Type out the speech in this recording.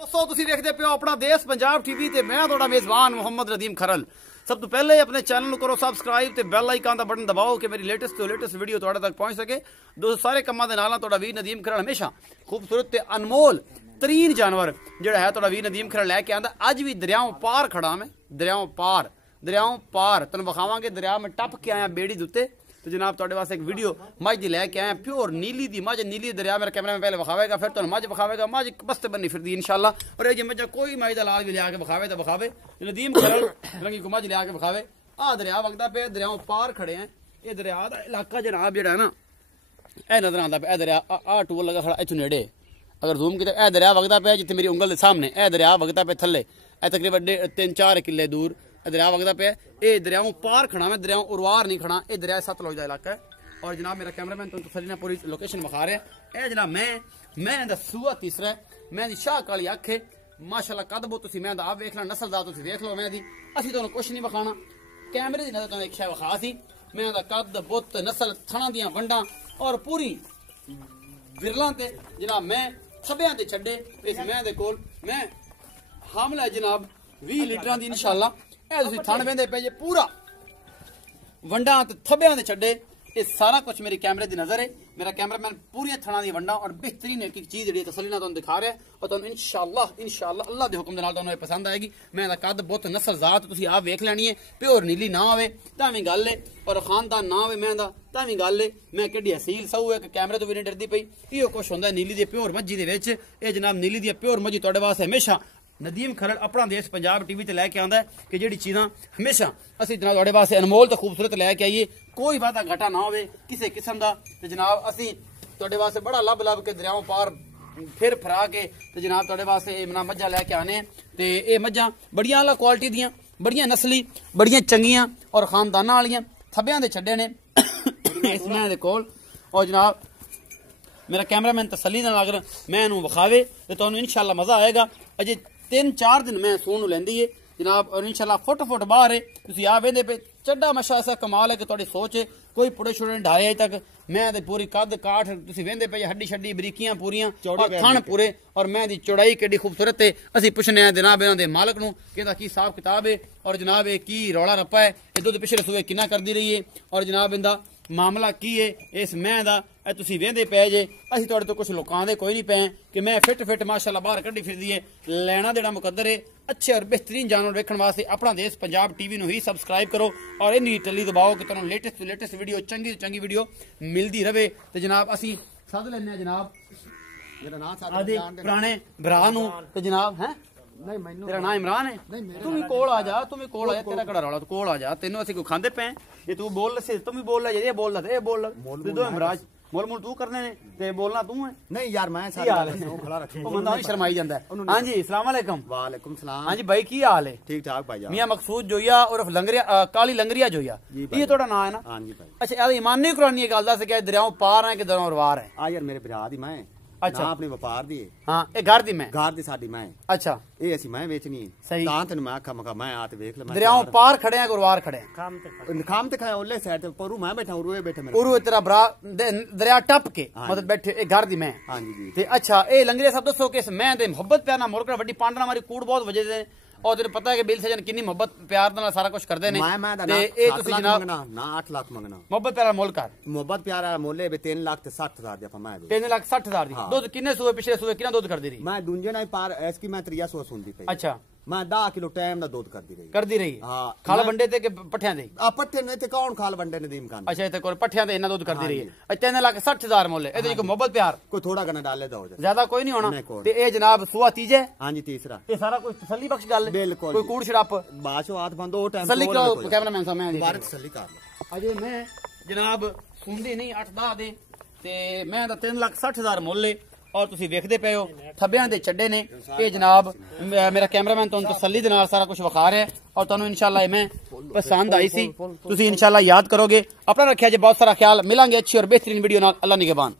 दोस्तों तुसीं देखदे पियो अपना देश पंजाब टीवी ते मैं तुहाडा मेज़बान मोहम्मद नदीम खरल। सब तो पहले अपने चैनल करो सबसक्राइब ते बेल आइकन का बटन दबाओ कि मेरी लेटेस्ट तो लेटेस्ट वीडियो तुहाडे तक पहुंच सके। दोस्तों सारे कामां दे नाल तुहाडा वीर नदीम खरल हमेशा खूबसूरत ते अनमोल तरीन जानवर जिहड़ा है तुहाडा वीर नदीम खरल लैके आंदा। अज भी दरियाओं पार खड़ा मैं, दरियाओं पार तुहानूं विखावांगे। दरिया में टप के आया बेड़ी दे उत्ते तो जनाब तुहाडे वास्ते एक वीडियो मझ दी लैके आया, प्योर नीली दी मझ। नीली दरिया मेरा कैमरा में पहले विखावेगा, फिर तुहानूं मझ विखावेगा। मझ बस्ते बन्नी फिरदी इंशाअल्लाह। और ये मझ कोई मझ दा लाल भी लिया के विखावे तो विखावे, नदीम खरल रंगी को मझ लिया के विखावे। आ दरिया वगदा पे, दरियाओं पार खड़े हैं। ये दरिया दा इलाका जनाब जिहड़ा है ना ए नजर आंदा पे। दरिया आ टूल लगा खड़ा इत्थों नेड़े, अगर जूम कीते ए दरिया वगदा पे जिथे मेरी उंगल दे सामने। ए दरिया वगदा पे थल्ले ए तकरीबन 3-4 किले दूर दरिया वगदा पे। ये दरियाओं पार खड़ा मैं, दरियाओं उरवार नहीं खड़ा। ये दरिया सतलुज का इलाका है। और जनाब मेरा कैमरामैन तो तसल्ली नाल पूरी लोकेशन विखा रहा है। जनाब मैं दा सूआ तीसरा है। मैं दी शाह काली अख है माशाअल्लाह। कद बहुत तुसीं मैं दा आप वेख लो, नस्लदार तुसीं वेख लो। मैं दी असीं तुहानूं कुछ नहीं विखाना, कैमरे दी नज़र तुहानूं एक शै विखा सी। मैं दा कद बुत नस्ल थणा दियां वंडां और पूरी विरलां ते जनाब मैं थब्बियां ते छड्डे। इस मैं दे कोल मैं हामला है जनाब 20 लीटरां दी इंशाअल्लाह। ए तुसीं थण वेंदे पे जे पूरा वंडां ते थब्बियां ते छड्डे। ये सारा कुछ मेरी कैमरे की नजर है। मेरा कैमरामैन पूरी थणा दी वंडा और बेहतरीन एक चीज जी तसली नाल तुहानूं दिखा रहा है। और तुहानूं इंशाअल्लाह अल्लाह के हुक्म दे नाल तुहानूं पसंद आएगी। मैं दा कद बुत नस्ल जात तुसीं आप वेख लैनी है। प्योर नीली ना होवे तां भी गल है, और खानदान ना होवे मैं दा तां भी गल है। मैं किड्डी हसील सऊ है कि कैमरे तो भी नहीं डरदी पई। इहो कुछ हुंदा नीली दी प्योर मज्जी दे विच। ये जनाब नीली दी प्योर मज्जी तुहाडे वास्ते हमेशा नदीम खरल अपना देश पंजाब टीवी ते लैके आंदा है कि जिहड़ी चीज़ां हमेशा असीं जनाब तुहाडे वास्ते अनमोल ते खूबसूरत लैके आइए, कोई वादा घाटा ना होवे किसी किस्म दा। ते जनाब असीं तुहाडे वास्ते बड़ा लब के दरियाओं पार फिर फरा के ते जनाब तुहाडे वास्ते इमना मज्झां लैके आने। ते ये मज्झां बड़ियां आला क्वालिटी दियां, बड़ियां नस्ली, बड़ियां चंगियां और खानदानां वालियां थब्बियां दे छड्डे ने इस मैं दे कोल। और जनाब मेरा कैमरामैन तसल्ली नाल अगर मैं इहनूं विखावे ते तुहानूं इंशाअल्लाह मज़ा आएगा। अजे 3-4 दिन मैं सून लैंदी है जनाब, और इंशाअल्लाह फुट बाहर है। तुसीं आ वेंदे पे चड्डा मशा ऐसा कमाल है कि तुहाडी सोच है कोई पुड़े छुड़े ढाए अजे तक। मैं ते पूरी कद काठ तुसीं वेंदे पे हड्डी शड्डी बरीकियां पूरियां और थण पूरे, और मैं दी चौड़ाई किड्डी खूबसूरत है। असीं पुछने आ जनाब इन्हां दे मालक नूं कि इहदा की हिसाब किताब है, और जनाब ये की रौला रप्पा है, ये दुध पिछले सूए किन्ना करदी रही है, और जनाब इंदा मामला की है इस मैं दा। तुसीं वेंदे पे जे असीं तुहाडे तो कुछ लुकांदे कोई नहीं पे कि मैं फिट माशाअल्लाह बाहर कड्डी फिरदी है। लैना देना मुकद्दर है। अच्छे और बेहतरीन जानवर वेखण वास्ते अपना देश पंजाब टीवी नूं ही सबसक्राइब करो और इन्नी टल्ली दबाओ कि तुहानूं लेटेस्ट वीडियो चंगी वीडियो मिलती रहे। तो जनाब असीं सद लैने जनाब मेरा नाम आदे पुराने भरा नूं ते जनाब है नहीं मैनू तेरा नाम इमरान है। तू भी कोल आ जा, तू भी कोल आ जा, तेरा कड़ा रौला, तू कोल आ जा। तेनों असीं कोई खांदे पे ये तू बोल लसे, तुम भी बोल ले, ये बोल ले, ये बोल ले। दो इमराज मोल तू करने ने ते बोलना तू है। नहीं यार मैं सारा खड़ा रखे ओ बंदा ही शर्माई जांदा है। हां जी अस्सलाम वालेकुम। वालेकुम सलाम। हां जी भाई की हाल है? ठीक ठाक भाई जान। मियां मकसूद जोया उर्फ लंगरिया काली लंगरिया जोया ये तोड़ा नाम है ना? हां जी भाई। अच्छा यार ईमानी कुरानी गल दस के दरियाओं पार है कि दरियाओं रवार है? आ यार मेरे भरा दी मैं। अच्छा अपने व्यापार दी। हां ए घर दी मैं, घर दी साडी मैं। अच्छा ए असी मैं वेचनी सही तां तैनूं मैं आखा मका मैं आते वेख ले। मैं दरियाओं पार खड़े हैं गुरवार खड़े हैं खाम ते खाए ओले साइड ते परू मैं बैठा उरू बैठे मेरे उरू तेरा भरा दरिया टप के मतलब बैठे ए घर दी मैं। हां जी ते अच्छा ए लंगरिया साहब दसो कि मैं ते मोहब्बत प्यार नाल मुल्क वड्डी पांडना मारी कूड़ बहुत वजे दे, और तेरे पता है कि बिल सजन कितनी मोहब्बत प्यार नाल सारा कुछ करदे ने। ते ए तुसी जनाब ना 8 लाख मंगना मोहब्बत प्यार मुल्क कर मोहब्बत प्यार मोले 3 लाख ते 60,000 दी मैं 3,60,000 दी दुध किन्ने सूए पिछले सूए कितना दुध करदी रही? मैं दूंजे ना पार इसकी मैं 300 सुनदी पई। अच्छा मैं 10 किलो टाइम दा दूध करदी रही। हां खाल बंडे ते के पठियां दे? आ पठे ने ते कौन खाल बंडे नदीम खान। अच्छा इते कोई पठियां दे इना दूध करदी रही है। 3,60,000 मोले एदे को मोहब्बत प्यार कोई थोड़ा गना डाले दा हो जाए, ज्यादा कोई नहीं होना। ते ए जनाब सुआ तीजे? हां जी तीसरा। ये सारा कुछ तसल्ली बख्श गल बिल्कुल कोई कूड़ छड़ाप बाशो हाथ बंद ओ टाइम तसल्ली करो कैमरामैन साहब मैं बारे तसल्ली कर लो। अजे मैं जनाब सुनदी नहीं 8-10 दे ते मैं दा 3,60,000 मोले, और तुसीं वेखदे पे हो थब्बियां दे छड्डे ने। ये जनाब मेरा कैमरामैन तुहानूं तसल्ली दे नाल सारा कुछ विखा रहा है, और तुहानूं इंशाअल्लाह मैं पसंद आई सी तुसीं इंशाअल्लाह याद करोगे। अपना रखिया जे बहुत सारा ख्याल। मिलांगे अच्छी और बेहतरीन वीडियो नाल। अल्लाह निगहबान।